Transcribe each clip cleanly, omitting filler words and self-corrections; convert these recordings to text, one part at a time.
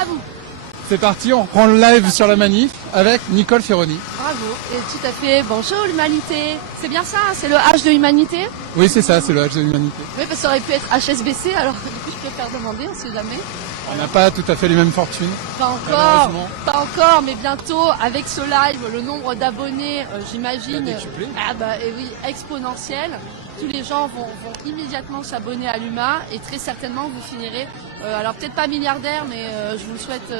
À vous. C'est parti, on reprend le live sur la manif avec Nicole Ferroni. Bravo. Et tout à fait. Bonjour l'humanité. C'est bien ça, c'est le H de l'humanité? Oui, c'est ça, c'est le H de l'humanité. Oui, parce que ça aurait pu être HSBC, alors du coup je préfère demander, on sait jamais. On n'a pas tout à fait les mêmes fortunes. Pas encore, mais bientôt, avec ce live, le nombre d'abonnés, j'imagine, exponentiel. Tous les gens vont immédiatement s'abonner à l'UMA et très certainement vous finirez, alors peut-être pas milliardaire, mais je vous le souhaite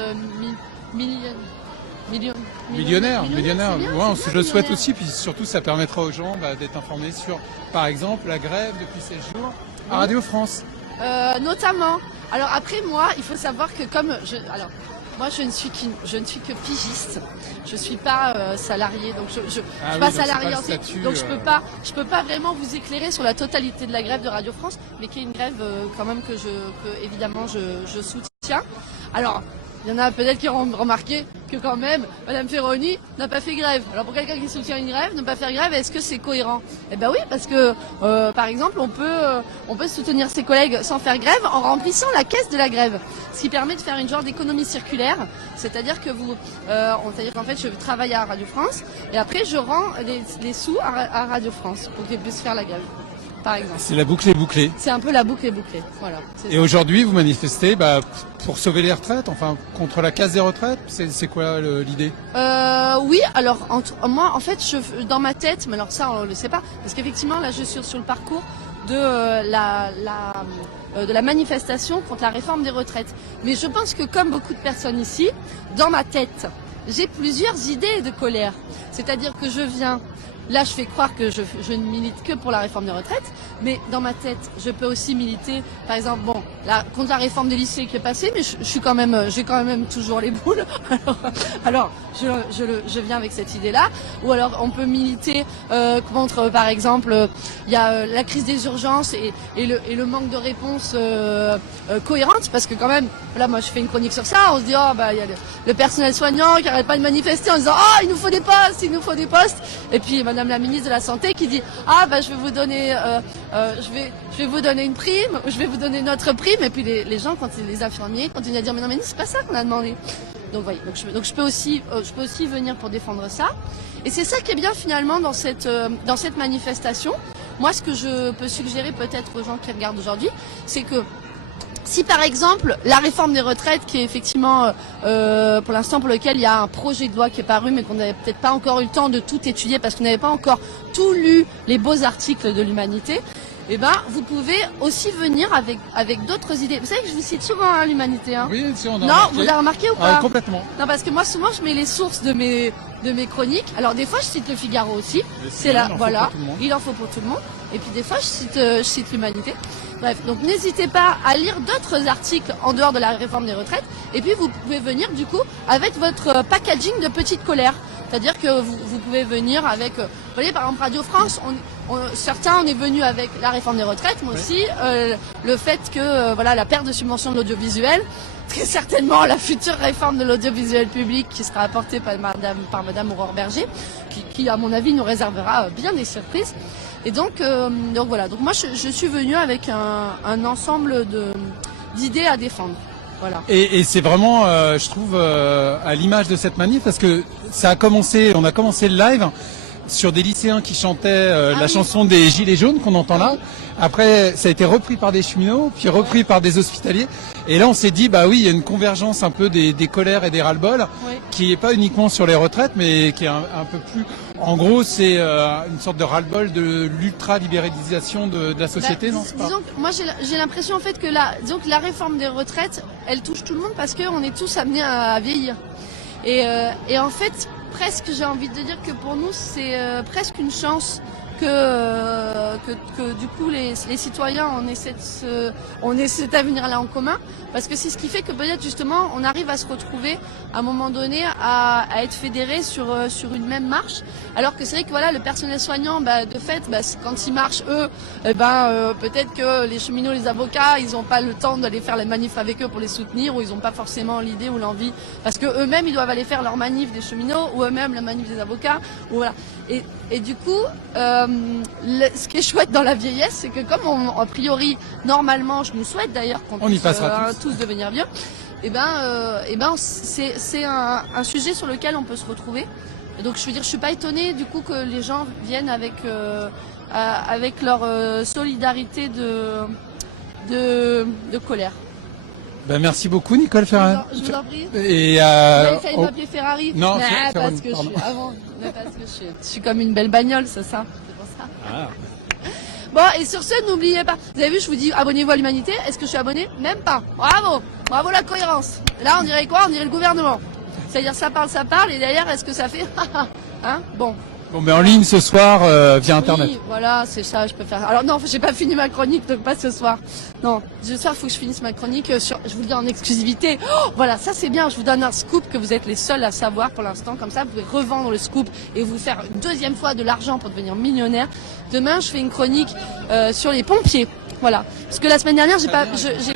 Millionnaire. Ouais, je le souhaite millionnaire. aussi, puis surtout ça permettra aux gens d'être informés sur, par exemple, la grève depuis 16 jours à Radio France. Notamment. Alors après moi, il faut savoir que moi je ne suis que pigiste. Je suis pas salarié, donc je suis pas salarié en fait. Donc je peux pas vraiment vous éclairer sur la totalité de la grève de Radio France, mais qui est une grève quand même que évidemment je soutiens. Alors il y en a peut-être qui auront remarqué que quand même, Madame Ferroni n'a pas fait grève. Alors pour quelqu'un qui soutient une grève, ne pas faire grève, est-ce que c'est cohérent? Eh ben oui, parce que par exemple, on peut soutenir ses collègues sans faire grève en remplissant la caisse de la grève, ce qui permet de faire une genre d'économie circulaire. C'est-à-dire que c'est-à-dire qu'en fait, je travaille à Radio France et après je rends les sous à Radio France pour qu'ils puissent faire la grève. Par exemple. C'est la boucle est bouclée. C'est un peu la boucle est bouclée. Voilà. Et aujourd'hui, vous manifestez pour sauver les retraites, enfin contre la casse des retraites. C'est quoi l'idée? Oui, alors moi, en fait, dans ma tête, mais alors ça, on le sait pas, parce qu'effectivement, là, je suis sur le parcours de la manifestation contre la réforme des retraites. Mais je pense que comme beaucoup de personnes ici, dans ma tête, j'ai plusieurs idées de colère. C'est-à-dire que je viens. Là, je fais croire que je ne milite que pour la réforme des retraites, mais dans ma tête, je peux aussi militer, par exemple, contre la réforme des lycées qui est passée, mais j'ai quand même toujours les boules. Alors, je viens avec cette idée-là. Ou alors, on peut militer contre, par exemple, il y a la crise des urgences et le manque de réponses cohérentes, parce que quand même, là, moi, je fais une chronique sur ça. On se dit, il y a le personnel soignant qui n'arrête pas de manifester en disant, il nous faut des postes, et puis Madame la ministre de la Santé qui dit je vais vous donner je vais vous donner une prime, je vais vous donner notre prime, et puis les gens, quand les infirmiers continuent à dire mais non c'est pas ça qu'on a demandé. Donc voyez, donc je peux aussi venir pour défendre ça, et c'est ça qui est bien finalement dans cette manifestation. Moi, ce que je peux suggérer peut-être aux gens qui regardent aujourd'hui, c'est que si par exemple la réforme des retraites, qui est effectivement pour l'instant pour lequel il y a un projet de loi qui est paru, mais qu'on n'avait peut-être pas encore eu le temps de tout étudier parce qu'on n'avait pas encore tout lu les beaux articles de l'Humanité, vous pouvez aussi venir avec d'autres idées. Vous savez que je vous cite souvent l'Humanité. Oui, si on a non, remarqué. vous l'avez remarqué ou pas? Complètement. Non, parce que moi souvent je mets les sources de mes chroniques. Alors des fois je cite le Figaro aussi. C'est là, voilà. Il en faut pour tout le monde. Et puis des fois je cite l'Humanité. Bref, donc n'hésitez pas à lire d'autres articles en dehors de la réforme des retraites. Et puis vous pouvez venir du coup avec votre packaging de petite colère. C'est-à-dire que vous pouvez venir avec, vous voyez, par exemple Radio France, certains on est venus avec la réforme des retraites, moi aussi, le fait que la perte de subvention de l'audiovisuel, très certainement la future réforme de l'audiovisuel public qui sera apportée par Madame Aurore Berger, qui à mon avis nous réservera bien des surprises. Et donc voilà, donc moi je suis venue avec un ensemble d'idées à défendre. Voilà. Et c'est vraiment, je trouve, à l'image de cette manif, parce que on a commencé le live sur des lycéens qui chantaient la chanson des Gilets jaunes qu'on entend là. Après, ça a été repris par des cheminots, puis repris par des hospitaliers. Et là, on s'est dit, il y a une convergence un peu des colères et des ras-le-bol, qui n'est pas uniquement sur les retraites, mais qui est un peu plus... En gros, c'est une sorte de ras-le-bol de l'ultra-libéralisation de la société, non? Disons que moi, j'ai l'impression en fait que la réforme des retraites, elle touche tout le monde parce qu'on est tous amenés à vieillir. Et en fait, presque, j'ai envie de dire que pour nous, c'est presque une chance que du coup les citoyens on ait cet avenir-là en commun, parce que c'est ce qui fait que peut-être justement on arrive à se retrouver à un moment donné à être fédérés sur une même marche, alors que c'est vrai que le personnel soignant, de fait, quand ils marchent eux, peut-être que les cheminots, les avocats, ils n'ont pas le temps d'aller faire les manifs avec eux pour les soutenir, ou ils n'ont pas forcément l'idée ou l'envie, parce que eux-mêmes ils doivent aller faire leur manif des cheminots, ou eux-mêmes la manif des avocats, ou voilà. Et du coup, ce qui est chouette dans la vieillesse, c'est que comme a priori, normalement, je nous souhaite d'ailleurs qu'on puisse tous devenir vieux, c'est un sujet sur lequel on peut se retrouver. Et donc je veux dire, je suis pas étonnée du coup que les gens viennent avec leur solidarité de colère. Ben, merci beaucoup Nicole Ferrari. Je vous en prie. Et Vous avez fait une papier Ferrari? Non, parce que je suis comme une belle bagnole, c'est ça. C'est pour ça. Ah. Bon, et sur ce, n'oubliez pas. Vous avez vu, je vous dis abonnez-vous à l'Humanité. Est-ce que je suis abonné? Même pas. Bravo. Bravo la cohérence. Là, on dirait quoi? On dirait le gouvernement. C'est-à-dire ça parle, et derrière, est-ce que ça fait hein? Bon. Bon, mais en ligne ce soir via Internet. Oui, voilà, c'est ça, je peux faire. Alors non, j'ai pas fini ma chronique, donc pas ce soir. Non, ce soir, il faut que je finisse ma chronique je vous le dis en exclusivité. Oh, voilà, ça c'est bien, je vous donne un scoop que vous êtes les seuls à savoir pour l'instant. Comme ça, vous pouvez revendre le scoop et vous faire une deuxième fois de l'argent pour devenir millionnaire. Demain, je fais une chronique sur les pompiers. Voilà. Parce que la semaine dernière, je l'ai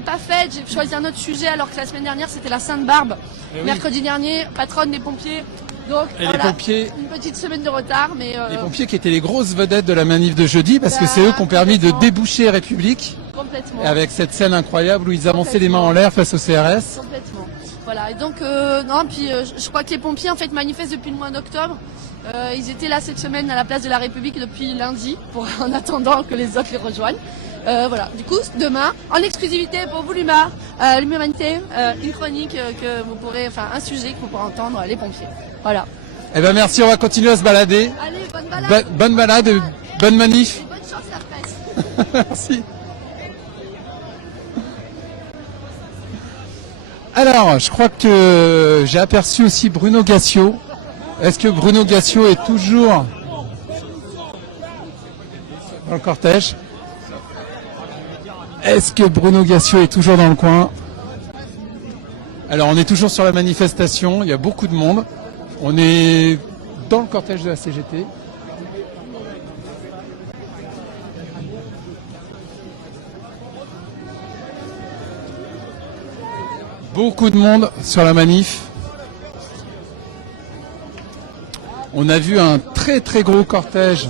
pas faite, j'ai choisi un autre sujet alors que la semaine dernière c'était la Sainte-Barbe. Oui. Mercredi dernier, patronne des pompiers. Donc Et voilà, les pompiers, une petite semaine de retard, mais les pompiers qui étaient les grosses vedettes de la manif de jeudi, parce que c'est eux qui ont permis de déboucher République, complètement. avec cette scène incroyable où ils avançaient les mains en l'air face au CRS. Complètement. Voilà. Et donc je crois que les pompiers en fait manifestent depuis le mois d'octobre. Ils étaient là cette semaine à la place de la République depuis lundi, en attendant que les autres les rejoignent. Voilà. Du coup, demain, en exclusivité pour vous, l'Humanité, une chronique un sujet que vous pourrez entendre, les pompiers. Voilà. Eh ben merci, on va continuer à se balader. Allez, bonne balade. Bonne balade, bonne manif. Et bonne chance la presse. Merci. Alors, je crois que j'ai aperçu aussi Bruno Gassio. Est-ce que Bruno Gassio est toujours dans le cortège? Est-ce que Bruno Gassio est toujours dans le coin? Alors, on est toujours sur la manifestation, il y a beaucoup de monde. On est dans le cortège de la CGT. Beaucoup de monde sur la manif. On a vu un très très gros cortège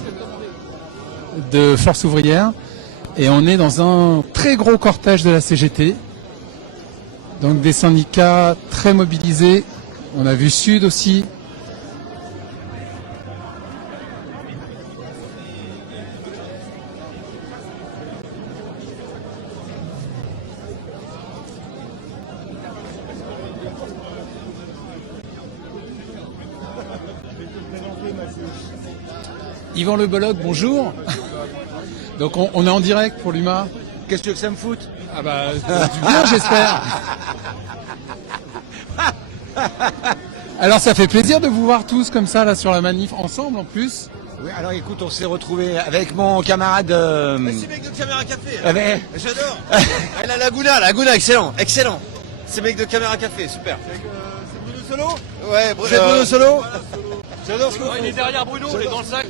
de Force ouvrière et on est dans un très gros cortège de la CGT. Donc des syndicats très mobilisés. On a vu Sud aussi. Yvan Le Bolloc, bonjour. Donc on est en direct pour l'UMA. Qu'est-ce que tu veux que ça me foute? Ah bah du bien j'espère. Alors ça fait plaisir de vous voir tous comme ça là sur la manif ensemble en plus. Oui, alors écoute, on s'est retrouvé avec mon camarade. C'est mec de Caméra Café. Avec... J'adore. La Laguna, excellent. C'est mec de Caméra Café, super. C'est Bruno Solo? Ouais, c'est Bruno Solo. J'adore ce que il est derrière Bruno, il est dans le sac.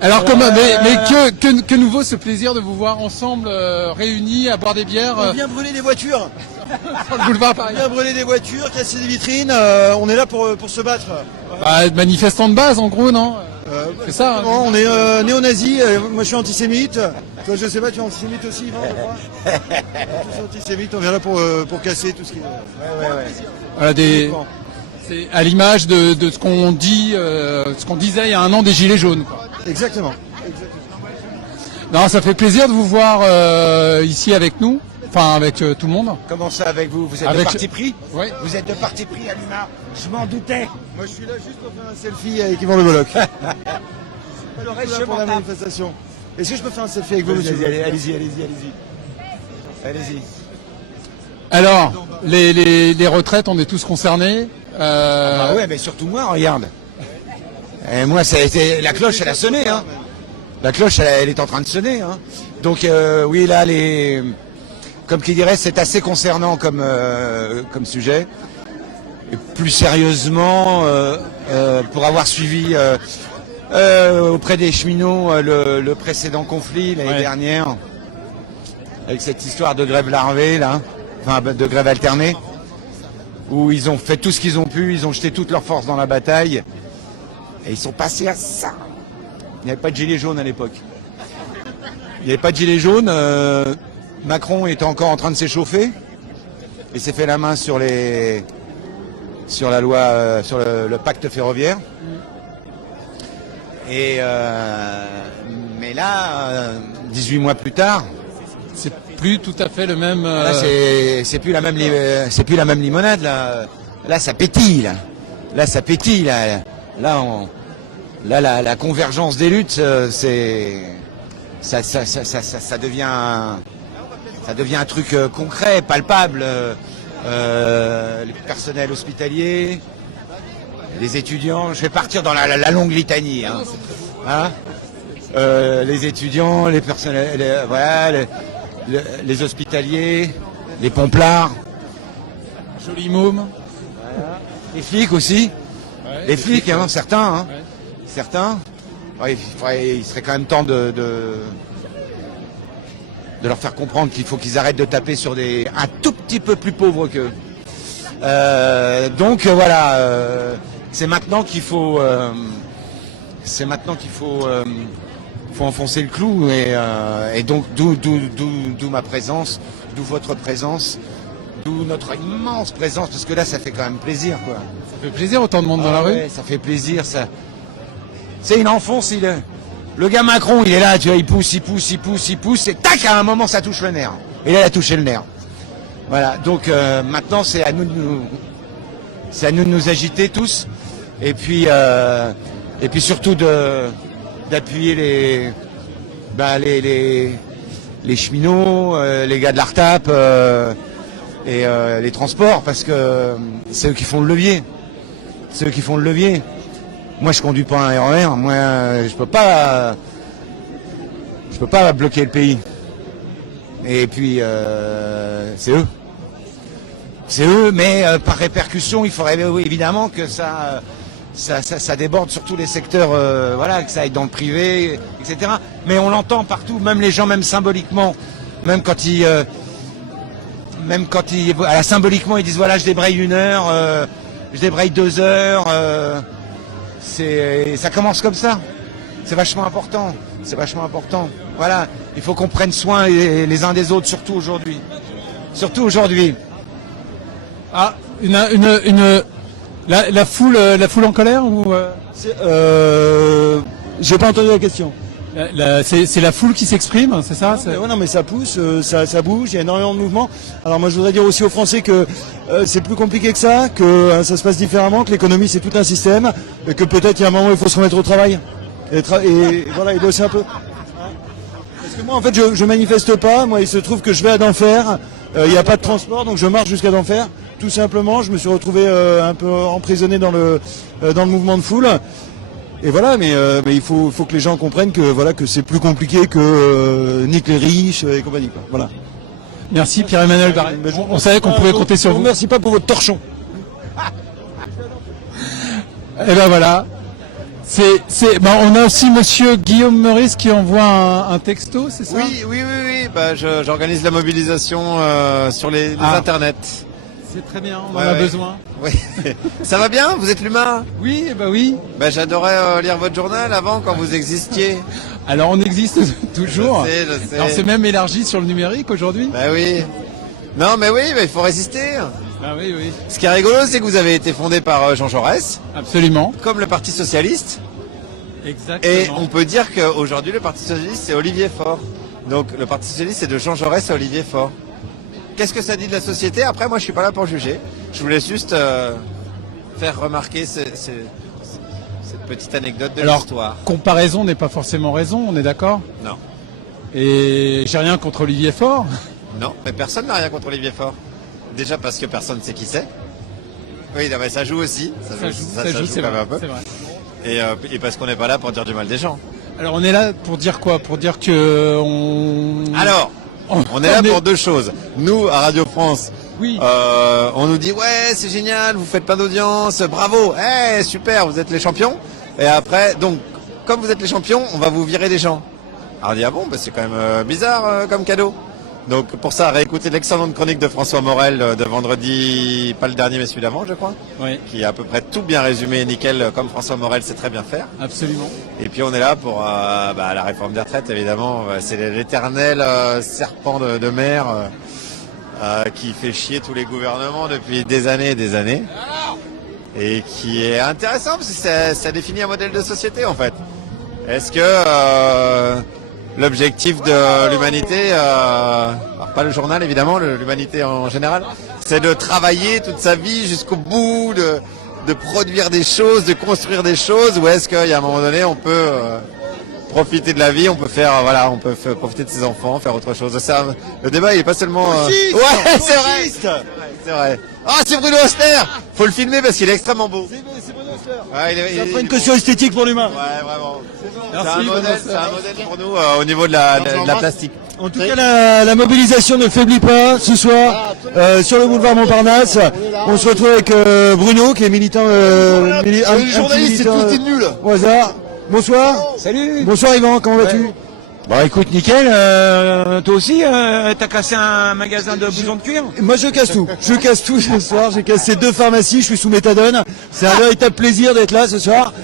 Alors que nous vaut ce plaisir de vous voir ensemble réunis à boire des bières On vient brûler des voitures. sur le boulevard Paris. On vient brûler des voitures, casser des vitrines. On est là pour se battre. Bah, manifestants de base en gros, non? C'est ça. Hein. On est néo-nazis. Moi, je suis antisémite. Toi, je sais pas, tu es antisémite aussi, Yvan, je crois. Tous antisémites. On vient là pour casser tout ce qui est. Ouais. Voilà, c'est à l'image de ce qu'on dit, ce qu'on disait il y a un an des Gilets jaunes. Quoi. Exactement. Non, ça fait plaisir de vous voir ici avec nous, enfin avec tout le monde. Comment ça avec vous? Vous êtes Avec- de parti pris? Oui. Vous êtes de parti pris à l'UMA? Je m'en doutais. Moi, je suis là juste pour faire un selfie avec Yvan Le Bolloc. Le reste, Là je pour m'en la tape. manifestation. Est-ce que je peux faire un selfie avec vous, monsieur? Allez-y. Alors, les retraites, on est tous concernés. Ah ouais, mais surtout moi, regarde. Et moi, ça a été... la cloche, elle a sonné. Hein. La cloche, elle est en train de sonner. Hein. Donc, oui, là, comme qui dirait, c'est assez concernant comme sujet. Et plus sérieusement, pour avoir suivi auprès des cheminots le précédent conflit l'année dernière, avec cette histoire de grève larvée, là, enfin de grève alternée, où ils ont fait tout ce qu'ils ont pu, ils ont jeté toutes leurs forces dans la bataille, et ils sont passés à ça. Il n'y avait pas de gilet jaune à l'époque. Il n'y avait pas de gilet jaune. Macron est encore en train de s'échauffer. Il s'est fait la main sur la loi, sur le pacte ferroviaire. Et mais là, 18 mois plus tard, C'est plus tout à fait le même. là c'est plus la même limonade là. Là ça pétille là. Là ça pétille là. Là la convergence des luttes ça devient un truc concret, palpable. Les personnels hospitaliers, les étudiants. Je vais partir dans la longue litanie. Les étudiants, les personnels, les hospitaliers, les pomplards, Joli môme. les flics aussi. Ouais, Les flics, hein, certains. Hein. Ouais. Certains. Ouais, il serait quand même temps de leur faire comprendre qu'il faut qu'ils arrêtent de taper sur un tout petit peu plus pauvres qu'eux. Donc voilà, c'est maintenant qu'il faut, faut enfoncer le clou et donc d'où ma présence, d'où votre présence, d'où notre immense présence, parce que là ça fait quand même plaisir quoi. Ça fait plaisir autant de monde dans la rue. Ouais, ça fait plaisir ça. C'est il enfonce, le gars Macron il est là, tu vois, il pousse, et tac à un moment ça touche le nerf. Et là il a touché le nerf. Voilà, donc maintenant c'est à nous de nous agiter tous, et puis surtout d'appuyer les cheminots, les gars de l'ARTAP et les transports, parce que c'est eux qui font le levier. C'est eux qui font le levier. Moi je conduis pas un RER, moi je peux pas bloquer le pays. Et puis c'est eux. C'est eux, mais par répercussion, il faudrait évidemment que ça déborde sur tous les secteurs, voilà, que ça aille dans le privé, etc. Mais on l'entend partout, même les gens, même symboliquement, même quand ils voilà, symboliquement, ils disent voilà, je débraye 1 heure, je débraye 2 heures. Ça commence comme ça. C'est vachement important. C'est vachement important. Voilà, il faut qu'on prenne soin les uns des autres, surtout aujourd'hui. Surtout aujourd'hui. Ah, la foule en colère ou J'ai pas entendu la question. c'est la foule qui s'exprime, c'est ça? Non, mais ça pousse, ça bouge, il y a énormément de mouvements. Alors moi je voudrais dire aussi aux Français que c'est plus compliqué que ça, que ça se passe différemment, que l'économie c'est tout un système, et que peut-être il y a un moment où il faut se remettre au travail. Et voilà, et bosser un peu. Parce que moi en fait je manifeste pas, moi il se trouve que je vais à d'enfer, il n'y a pas de transport donc je marche jusqu'à d'enfer. Tout simplement, je me suis retrouvé un peu emprisonné dans le mouvement de foule. Et voilà, mais il faut que les gens comprennent que c'est plus compliqué que nique les riches et compagnie. Quoi. Voilà. Merci Pierre-Emmanuel Barré. On savait qu'on pouvait compter sur vous. Merci pas pour votre torchon. Et ben voilà. On a aussi Monsieur Guillaume Meurice qui envoie un texto, c'est ça? Oui. Bah, j'organise la mobilisation sur les internets. C'est très bien, on en a besoin. Oui. Ça va bien? Vous êtes l'humain? Oui, bah oui. Bah, j'adorais lire votre journal avant quand vous existiez. Alors on existe toujours. Je sais. Alors c'est même élargi sur le numérique aujourd'hui. Bah oui. Non mais oui, il faut résister. Ah oui. Ce qui est rigolo, c'est que vous avez été fondé par Jean Jaurès, Absolument. comme le Parti Socialiste. Exactement. Et on peut dire qu'aujourd'hui, le Parti Socialiste, c'est Olivier Faure. Donc le Parti Socialiste, c'est de Jean Jaurès à Olivier Faure. Qu'est-ce que ça dit de la société? Après, moi, je suis pas là pour juger. Je voulais juste faire remarquer cette petite anecdote de l'histoire. Comparaison n'est pas forcément raison, on est d'accord? Non. Et j'ai rien contre Olivier Faure. Non, mais personne n'a rien contre Olivier Faure. Déjà parce que personne ne sait qui c'est. Oui, non, mais ça joue aussi. Ça joue c'est quand même vrai, un peu. c'est vrai. Et parce qu'on n'est pas là pour dire du mal des gens. Alors on est là pour dire quoi? Pour dire que Alors, on est là pour deux choses. Nous, à Radio France, oui. on nous dit ouais, c'est génial, vous faites plein d'audience, bravo, super, vous êtes les champions. Et après, donc, comme vous êtes les champions, on va vous virer des gens. Alors on dit ah bon, bah, c'est quand même bizarre comme cadeau. Donc pour ça, réécoutez l'excellente chronique de François Morel de vendredi, pas le dernier mais celui d'avant je crois, Oui, qui a à peu près tout bien résumé et nickel comme François Morel sait très bien faire. absolument. Et puis on est là pour la réforme des retraites évidemment, c'est l'éternel serpent de mer qui fait chier tous les gouvernements depuis des années et des années. Et qui est intéressant parce que ça définit un modèle de société en fait. Est-ce que l'objectif de l'humanité, alors pas le journal évidemment, l'humanité en général, c'est de travailler toute sa vie jusqu'au bout, de produire des choses, de construire des choses, ou est-ce qu'il y a un moment donné on peut profiter de la vie, on peut faire on peut profiter de ses enfants, faire autre chose. Ça, le débat il est pas seulement Gauchiste, ouais, c'est vrai. gauchiste. C'est vrai. Ah, c'est Bruno Auster. Faut le filmer parce qu'il est extrêmement beau. C'est Bruno Auster. Ouais, Ça ferait une caution esthétique pour l'humain. Ouais, vraiment. Merci, C'est un Bruno modèle, Auster. c'est un modèle pour nous au niveau de la plastique. En tout cas, la mobilisation ne faiblit pas ce soir sur le boulevard Montparnasse. On se retrouve avec Bruno, qui est militant. Les journalistes, c'est tous nul. Au hasard. Bonsoir. Salut. Bonsoir Yvan, comment vas-tu? Bah écoute, nickel. Toi aussi, t'as cassé un magasin de blousons de cuir? Moi je casse tout. Je casse tout ce soir. J'ai cassé 2 pharmacies. Je suis sous méthadone. C'est un véritable plaisir d'être là ce soir.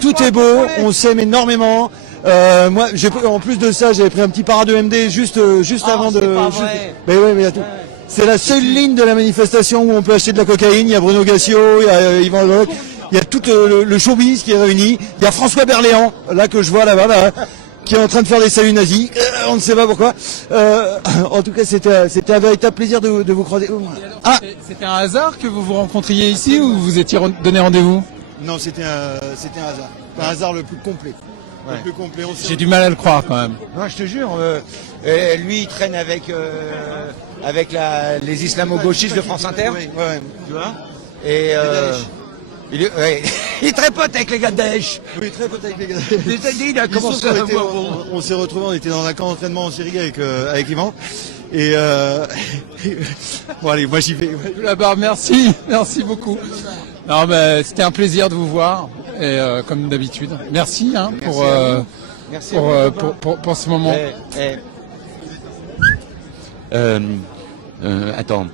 Tout est beau. On s'aime énormément. Moi, en plus de ça, j'avais pris un petit para de MD juste avant de. Mais ouais, mais attends. C'est la seule ligne de la manifestation où on peut acheter de la cocaïne. Il y a Bruno Gassio, il y a Yvan Locke, il y a tout le showbiz qui est réuni. Il y a François Berléand, là que je vois là-bas, là, qui est en train de faire des saluts nazis. On ne sait pas pourquoi. En tout cas, c'était un véritable plaisir de vous croiser. Ah, C'était un hasard que vous vous rencontriez ici ou vous étiez donné rendez-vous? non, c'était un hasard. Un hasard le plus complet. Le plus complet. J'ai du mal à le croire quand même. Non, je te jure. Lui, il traîne avec les islamo-gauchistes de France Inter. Ouais, ouais. Tu vois. Et il trépote avec les gars de Daesh. Oui, très pote avec les gars. Il a commencé à voir. On s'est retrouvés, on était dans un camp d'entraînement en Syrie avec Yvan. Et bon allez, moi j'y vais. Là-bas, merci beaucoup. Non, mais c'était un plaisir de vous voir et comme d'habitude. Merci pour Merci à vous. pour ce moment. Attends.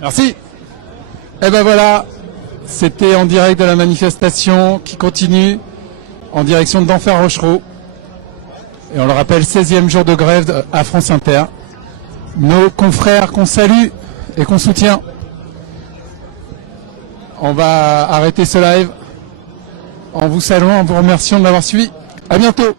Merci. Et ben voilà, c'était en direct de la manifestation qui continue en direction d'Enfer Rochereau. Et on le rappelle, 16e jour de grève à France Inter. Nos confrères qu'on salue et qu'on soutient. On va arrêter ce live en vous saluant, en vous remerciant de l'avoir suivi. À bientôt.